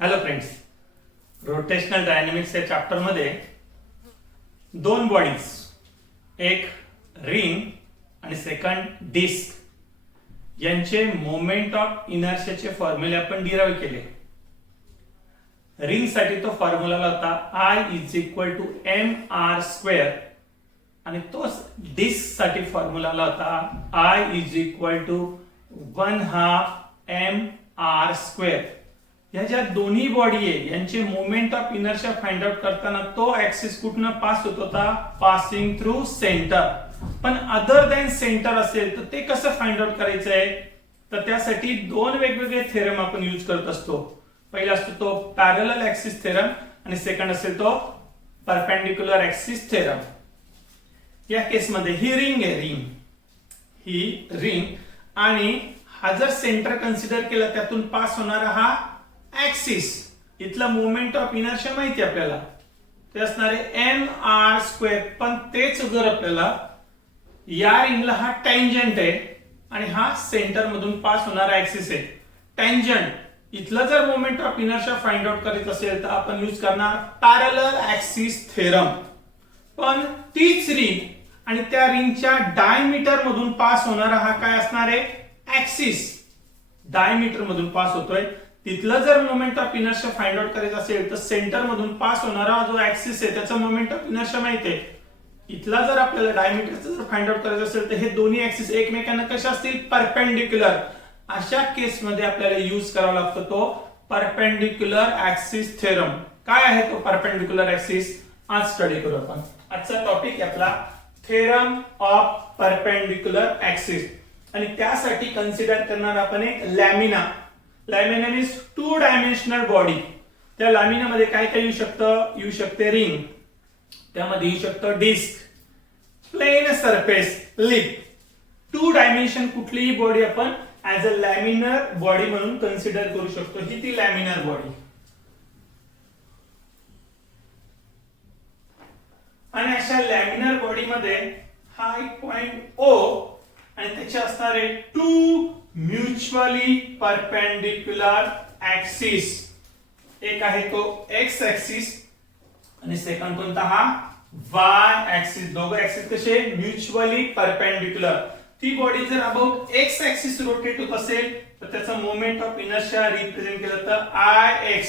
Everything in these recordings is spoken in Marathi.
हॅलो फ्रेंड्स, रोटेशनल डायनॅमिक्स या चॅप्टर मध्ये दोन बॉडीज, एक रिंग आणि सेकंड डिस्क यांचे मोमेंट ऑफ इनर्शियाचे फॉर्म्युले आपण डिराइव्ह केले. रिंग साठी तो फॉर्म्युला होता I mr² आणि तोच डिस्क साठी फॉर्म्युला होता I ½ mr². ह्या ज्या दोन्ही बॉडी आहे यांचे moment of inertia find out करताना तो ऍक्सिस कुठनं पास होत होता? Passing through centre. पण अदर दॅन सेंटर असेल तर ते कसं फाइंड आउट करायचं आहे? तर त्यासाठी दोन वेगवेगळे थेरम आपण यूज करत असतो. पहिला असतो तो पॅरलल ऍक्सिस थेरम आणि सेकंड असेल तो परपेंडिक्युलर ऍक्सिस थेरम. या केस मध्ये ही रिंग आहे, ही रिंग आणि हा जर सेंटर कन्सिडर केला त्यातून पास होणारा हा ऍक्सिस, इथला मोमेंट ऑफ इनर्शिया माहिती आपल्याला ते असणार आहे mr². पण तेच जर आपल्याला या रिंगला हा टँजंट आहे आणि हा सेंटर मधून पास होणारा ऍक्सिस आहे. टँजंट इथलं जर moment of inertia find out करायचं असेल तर आपण यूज करणार पॅरलल ऍक्सिस थेरम. पण तीच रिंग आणि त्या रिंगच्या डायमीटर मधून पास होणारा हा काय असणार आहे? ऍक्सिस. डायमीटर मधून पास होतोय, तिथलं जर moment of inertia find out करायचं असेल तर सेंटर मधून पास होणारा जो ऍक्सिस आहे त्याचा मोमेंट ऑफ इनर्शिया माहिती आहे. इथला जर आपल्याला डायमीटरचं जर फाइंड आउट करायचं असेल तर हे दोन्ही ऍक्सिस एकमेकांना कशा असतील? परपेंडिक्युलर. अशा केस मध्ये आपल्याला यूज करावा लागतो तो परपेंडिक्युलर ऍक्सिस थेरम. काय आहे तो परपेंडिक्युलर ऍक्सिस? आज स्टडी करू आपण. आजचा टॉपिक आहे आपला थेरम ऑफ परपेंडिक्युलर ऍक्सिस आणि त्यासाठी कन्सिडर करणार आपण एक lamina. Lamina means 2 dimensional body. त्या लॅमिना मध्ये काय काय येऊ शकतं? येऊ शकते रिंग, त्यामध्ये येऊ शकतं disc, plane surface, lip. 2 dimension कुठलीही बॉडी आपण ऍज अ लॅमिनर बॉडी म्हणून कन्सिडर करू शकतो. ही ती लॅमिनर बॉडी. आणि अशा लॅमिनर बॉडी मध्ये हा एक पॉइंट O आणि त्याचे असणारे 2 म्युच्युअली परपेंडिक्युलर ऍक्सिस. एक आहे तो एक्स ऍक्सिस आणि सेकंड कोणता? हा वाय ऍक्सिस. दोघं ऍक्सिस कसे? Mutually perpendicular. ती बॉडी जर अबाउट एक्स ऍक्सिस रोटेट होत असेल तर त्याचा मोमेंट ऑफ इनर्शिया रिप्रेझेंट केलं तर Ix.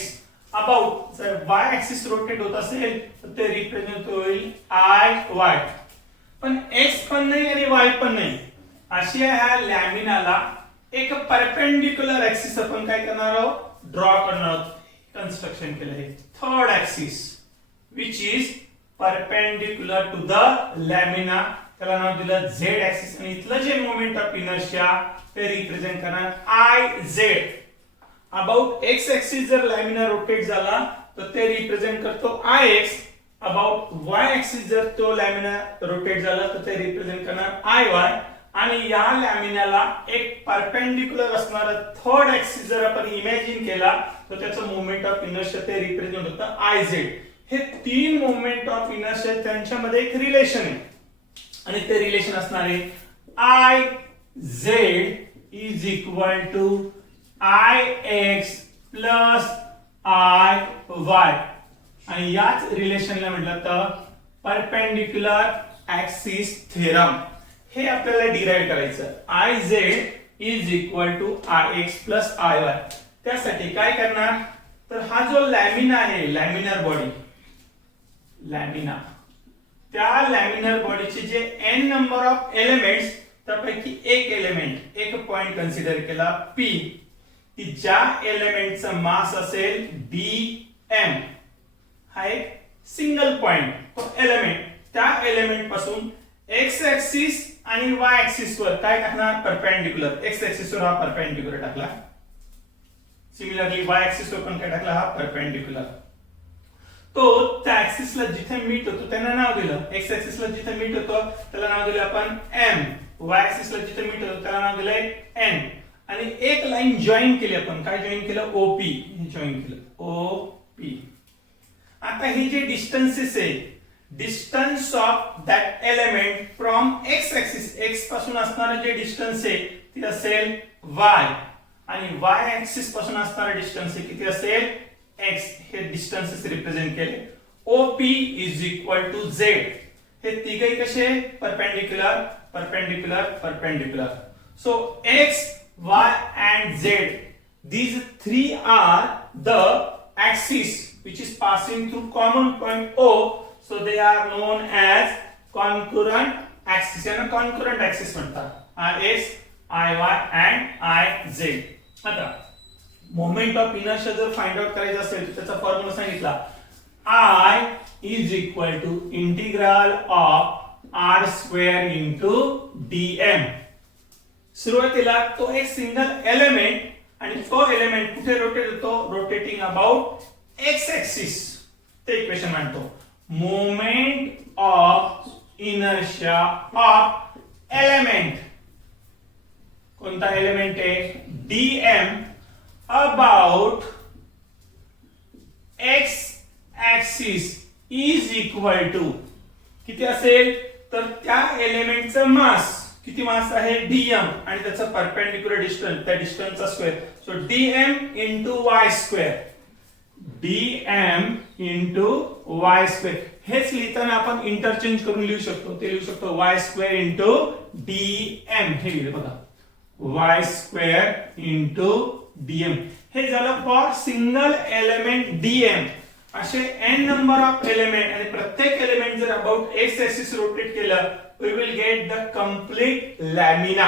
अबाउट जर वाय ऍक्सिस रोटेट होत असेल तर ते रिप्रेझेंट होईल Iy. पण एक्स पण नाही आणि वाय पण नाही, अशी ह्या लॅमिनाला एक परपेंडिक्युलर ऍक्सिस आपण काय करणार आहोत? ड्रॉ करणार आहोत. कन्स्ट्रक्शन केलं आहे third axis which is perpendicular to the lamina. त्याला नाव दिलं झेड ऍक्सिस आणि इथलं जे मोमेंट ऑफ इनर्शिया ते रिप्रेझेंट करणार Iz. अबाउट एक्स ऍक्सिस जर लॅमिना रोटेट झाला तर ते रिप्रेझेंट करतो Ix. अबाउट वाय ऍक्सिस जर तो लॅमिना रोटेट झाला तर ते रिप्रेझेंट करणार Iy. आणि या लॅमिनाला एक परपेंडिक्युलर असणारा थर्ड ऍक्सिस जर आपण इमॅजिन केला तर त्याचं मोमेंट ऑफ इनर्शिया ते रिप्रेझेंट होतं Iz. हे 3 मोमेंट ऑफ इनर्शिया त्यांच्यामध्ये एक रिलेशन आहे आणि ते रिलेशन असणार आहे Iz is equal to Ix plus Iy. आणि याच रिलेशनला म्हटलं तर परपेंडिक्युलर ऍक्सिस थेरम. हे आपल्याला डिराइव्ह करायचं. Iz is equal to Ix plus Iy. त्यासाठी काय करणार तर हा जो लॅमिना आहे, लॅमिनर बॉडी, लॅमिना, त्या लॅमिनर बॉडीचे जे n नंबर ऑफ एलिमेंट्स त्यापैकी एक एलिमेंट, एक पॉइंट कन्सिडर केला P, की ज्या एलिमेंटचा मास असेल dm. हा एक सिंगल पॉइंट, तो एलिमेंट, त्या एलिमेंट पासून एक्स ऍक्सिस आणि वाय ऍक्सिस वर काय टाकणार? परपेंडिक्युलर. एक्स ऍक्सिस वर हा परपेंडिक्युलर टाकला, सिमिलरली वाय ऍक्सिस वर पण काय टाकला? हा परपेंडिक्युलर. तो त्या ऍक्सिसला जिथे मीट होतो त्यांना नाव दिलं. एक्स ऍक्सिसला जिथे मीट होतो त्याला नाव दिलं आपण m. वाय ऍक्सिसला जिथे मीट होतो त्याला नाव दिलंय n. आणि एक लाईन जॉईन केली आपण. काय जॉईन केलं? OP. जॉईन केलं OP. आता हे जे डिस्टन्सेस आहे, distance of that element from x axis, x पासून असणारं जे डिस्टन्स आहे ते असेल y आणि y ऍक्सिस पासून असणारा डिस्टन्स किती असेल? x हे डिस्टन्सेस रिप्रेझेंट केले. OP is equal to Z. हे तिघे कसे perpendicular perpendicular perpendicular. So x, y and z, these three are the axes which is passing through common point O. So they are known as concurrent axis. यांना concurrent axis म्हणतात. X, IY and IZ. आता मोमेंट ऑफ इनर्शिया जर फाइंड आउट करायचं असेल तर त्याचा फॉर्म्युला सांगितला. I is equal to integral of r square into dm. सुरुवातीला तो एक सिंगल एलिमेंट आणि तो एलिमेंट कुठे रोटेट होतो? Rotating about X axis. ते इक्वेशन म्हणतो moment of inertia of element. कोणता एलिमेंट आहे? dm about X axis is equal to किती असेल? तर त्या एलिमेंटचं मास किती मास आहे? dm आणि त्याचं परपेंडिक्युलर डिस्टन्स, त्या डिस्टन्सचा square. So dm into y square. dm into y square. हेच लिहिताना आपण इंटरचेंज करून लिहू शकतो. ते लिहू शकतो y स्क्वेअर इंटू dm. हे लिहिले बघा y स्क्वेअर इंटू dm. हे झालं फॉर सिंगल एलिमेंट dm. असे n नंबर ऑफ एलिमेंट आणि प्रत्येक एलिमेंट जर अबाउट एक्स ऍक्सिस रोटेट केलं we will get the complete lamina.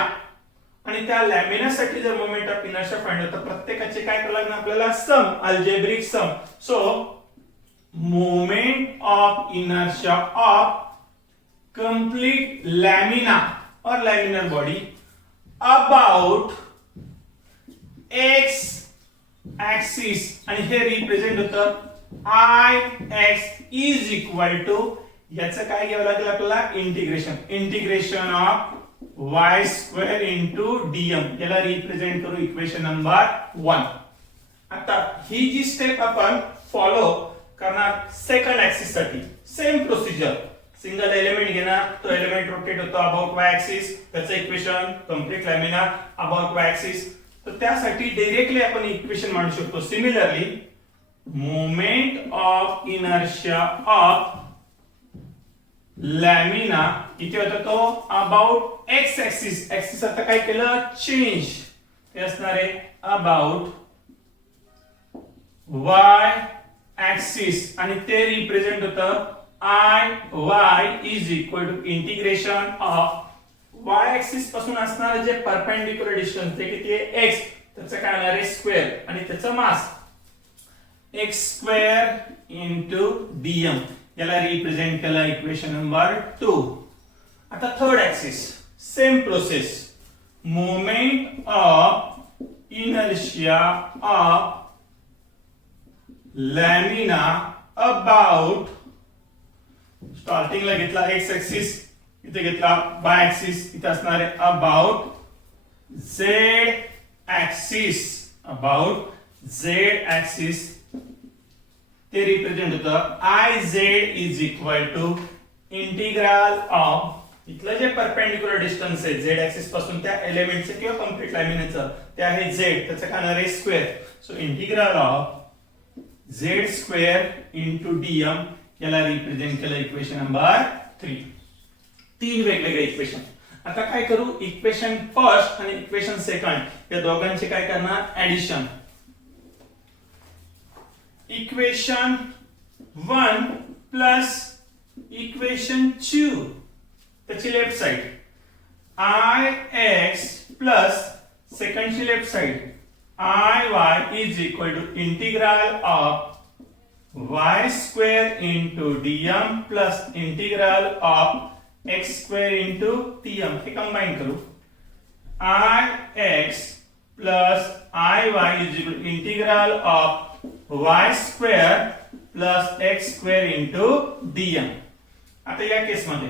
आणि त्या लॅमिनासाठी जर मोमेंट ऑफ इनर्शिया फाइंड होतं प्रत्येकाचे काय करायला लागणार आपल्याला? Sum, algebraic sum. So moment of inertia of complete lamina और laminar body about X axis आणि हे रिप्रेझेंट होतं Ix इज इक्वल टू याचं काय घ्यावं लागेल आपल्याला? Integration. Integration of y square into dm. याला रिप्रेझेंट करू इक्वेशन नंबर 1. आता ही जी स्टेप आपण फॉलो करणार सेकंड ऍक्सिस साठी सेम प्रोसिजर. सिंगल एलिमेंट घेणार, तो एलिमेंट रोटेट होतो अबाउट y ऍक्सिस, त्याचं equation complete lamina about y axis. तर त्यासाठी डायरेक्टली आपण इक्वेशन मांडू शकतो. Similarly moment of inertia of lamina इथे होता तो अबाउट एक्स ऍक्सिस. ऍक्सिस आता काय केलं? चेंज. ते असणार आहे अबाउट वाय ऍक्सिस आणि ते रिप्रेझेंट होतं IY is equal to integration of Y axis पासून असणारे जे परपेंडिक्युलर डिस्टन्स ते किती आहे? x. त्याचं काय होणार आहे? स्क्वेअर आणि त्याचं मास x स्क्वेअर इंटू dm. याला रिप्रेझेंट केलं इक्वेशन नंबर 2. आता third axis same process. Moment of inertia of lamina about स्टार्टिंगला घेतला एक्स ऍक्सिस, इथे घेतला वाय ऍक्सिस, इथे असणार आहे about Z axis. About Z axis ते रिप्रेझेंट होतं IZ is equal to integral of इथलं जे परपेंडिक्युलर डिस्टन्स आहे झेड ऍक्सिस पासून त्या एलिमेंटचं किंवा कंप्लीट लॅमिनाचं ते आहे झेड. त्याचं काय होणार आहे? Square. So integral of Z square into dm. याला रिप्रेझेंट केलं इक्वेशन नंबर 3. 3 वेगवेगळे इक्वेशन. आता काय करू? इक्वेशन फर्स्ट आणि इक्वेशन सेकंड या दोघांचे काय करणार? ऍडिशन. इक्वेशन 1 प्लस इक्वेशन 2 त्याची लेफ्ट साइड Ix प्लस सेकंडची left side Iy is equal to integral of y square into dm plus integral of x square into tm. हे कंबाइन करू. Ix plus Iy is equal to integral of y square plus x square into dm. आता या केस मध्ये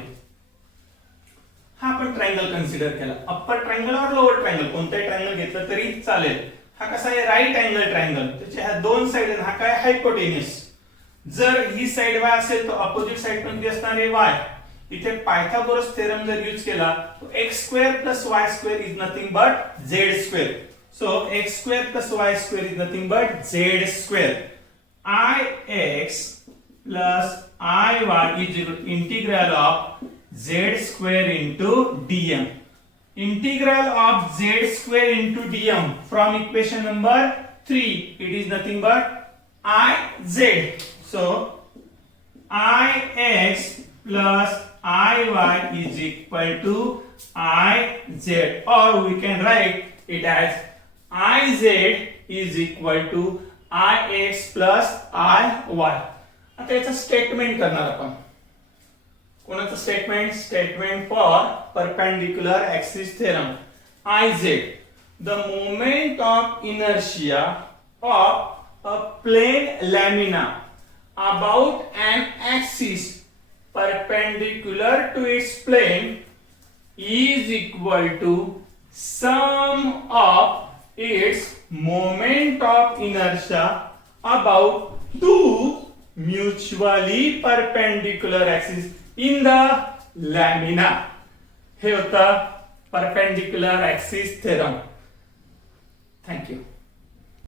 हा आपण ट्रायंगल कन्सिडर केला. अप्पर ट्रायंगल और लोअर ट्रायंगल कोणताही ट्रायंगल घेतलं तरी चालेल. हा कसा आहे? Right angle triangle. त्याच्या ह्या दोन साइड आहेत. हा काय? हायपोटेन्युस. जर ही साइड y असेल तर अपोजिट साइड पण किती असणार आहे? y. इथे पायथागोरस थेरम जर यूज केला तो x square plus y square is nothing but z square. So x square plus y square is nothing but z square. ix plus iy is equal to integral of z square into dm. Integral of z square into dm from equation number 3, it is nothing but iz. So ix plus iy is equal to iz, or we can write it as iz is equal to ix plus iy. आता याचं स्टेटमेंट करणार आपण. कोणाचं statement? Statement for perpendicular axis theorem. iz, the moment of inertia of a plane lamina about an axis perpendicular to its plane is equal to sum of its moment of inertia about two mutually perpendicular axis in the lamina. हे होतं परपेंडिक्युलर ऍक्सिस थेरम. थँक्यू.